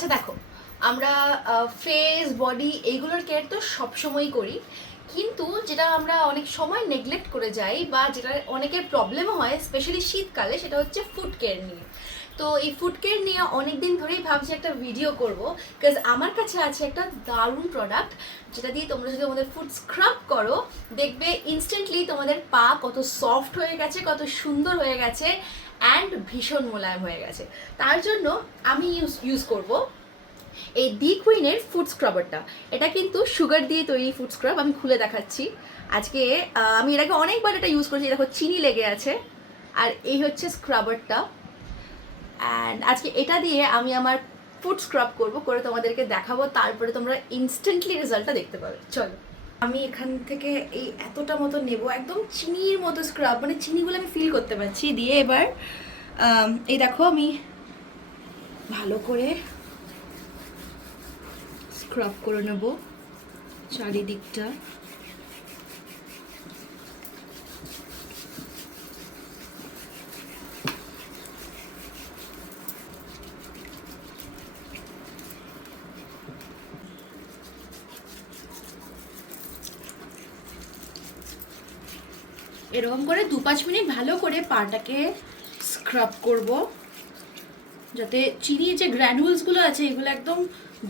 আচ্ছা দেখো, আমরা ফেস বডি এইগুলোর কেয়ার তো সবসময়ই করি, কিন্তু যেটা আমরা অনেক সময় নেগলেক্ট করে যাই বা যেটা অনেকের প্রবলেমও হয় স্পেশালি শীতকালে, সেটা হচ্ছে ফুড কেয়ার নিয়ে। তো এই ফুড কেয়ার নিয়ে অনেক দিন ধরেই ভাবছি একটা ভিডিও করব, বিকজ আমার কাছে আছে একটা দারুণ প্রোডাক্ট যেটা দিয়ে তোমরা যদি তোমাদের ফুড স্ক্রাব করো, দেখবে ইনস্ট্যান্টলি তোমাদের পা কত সফট হয়ে গেছে, কত সুন্দর হয়ে গেছে অ্যান্ড ভীষণ মোলায়েম হয়ে গেছে। তার জন্য আমি ইউজ করব এই দি কুইনের ফুড স্ক্রাবারটা। এটা কিন্তু সুগার দিয়ে তৈরি ফুড স্ক্রাব। আমি খুলে দেখাচ্ছি। আজকে আমি এর আগে অনেকবার এটা ইউজ করেছি, দেখো চিনি লেগে আছে। আর এই হচ্ছে স্ক্রাবারটা, অ্যান্ড আজকে এটা দিয়ে আমি আমার ফুড স্ক্রাব করব, করে তোমাদেরকে দেখাবো, তারপরে তোমরা ইনস্ট্যান্টলি রেজাল্টটা দেখতে পাবে। চলো, আমি এখান থেকে এই এতটা মতো নেব, একদম চিনির মতো স্ক্রাব, মানে চিনিগুলো আমি ফিল করতে পারছি। দিয়ে এবার এই দেখো আমি ভালো করে স্ক্রাব করে নেব চারিদিকটা। এরকম করে 2-5 মিনিট ভালো করে পাটাকে স্ক্রাব করব, যাতে চিনির যে গ্র্যানুলসগুলো আছে এগুলো একদম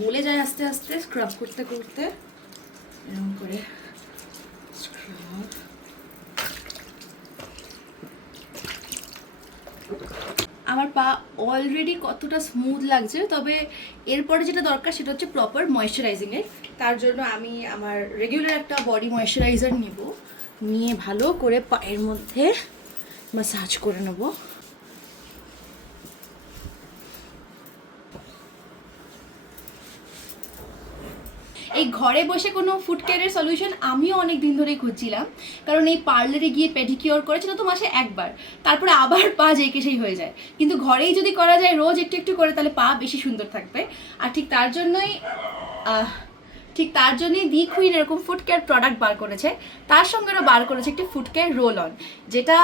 গলে যায় আস্তে আস্তে স্ক্রাব করতে করতে। এরকম করে স্ক্রাব। আমার পা অলরেডি কতটা স্মুথ লাগছে, তবে এরপরে যেটা দরকার সেটা হচ্ছে প্রপার ময়েশ্চারাইজিংয়ের। তার জন্য আমি আমার রেগুলার একটা বডি ময়েশ্চারাইজার নেব, নিয়ে ভালো করে পায়ের মধ্যে ম্যাসাজ করে নেব। এই ঘরে বসে কোনো ফুড কেয়ারের সলিউশন আমিও অনেক দিন ধরেই খুঁজছিলাম, কারণ এই পার্লারে গিয়ে পেডিকিওর করেছি তো মাসে একবার, তারপরে আবার পা যেই সেই হয়ে যায়। কিন্তু ঘরেই যদি করা যায় রোজ একটু একটু করে, তাহলে পা বেশি সুন্দর থাকবে। আর ঠিক তার জন্যই দি কুইন এরকম ফুড কেয়ার প্রোডাক্ট বার করেছে। তার সঙ্গে ওরা বার করেছে একটি ফুড কেয়ার রোল অন, যেটা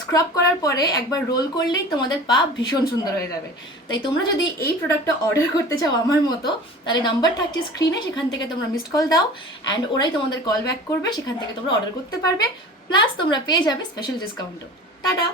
স্ক্রাব করার পরে একবার রোল করলেই তোমাদের পা ভীষণ সুন্দর হয়ে যাবে। তাই তোমরা যদি এই প্রোডাক্টটা অর্ডার করতে চাও আমার মতো, তাহলে নাম্বার থাকছে স্ক্রিনে, সেখান থেকে তোমরা মিসড কল দাও অ্যান্ড ওরাই তোমাদের কল ব্যাক করবে, সেখান থেকে তোমরা অর্ডার করতে পারবে। প্লাস তোমরা পেয়ে যাবে স্পেশাল ডিসকাউন্টও। টাটা।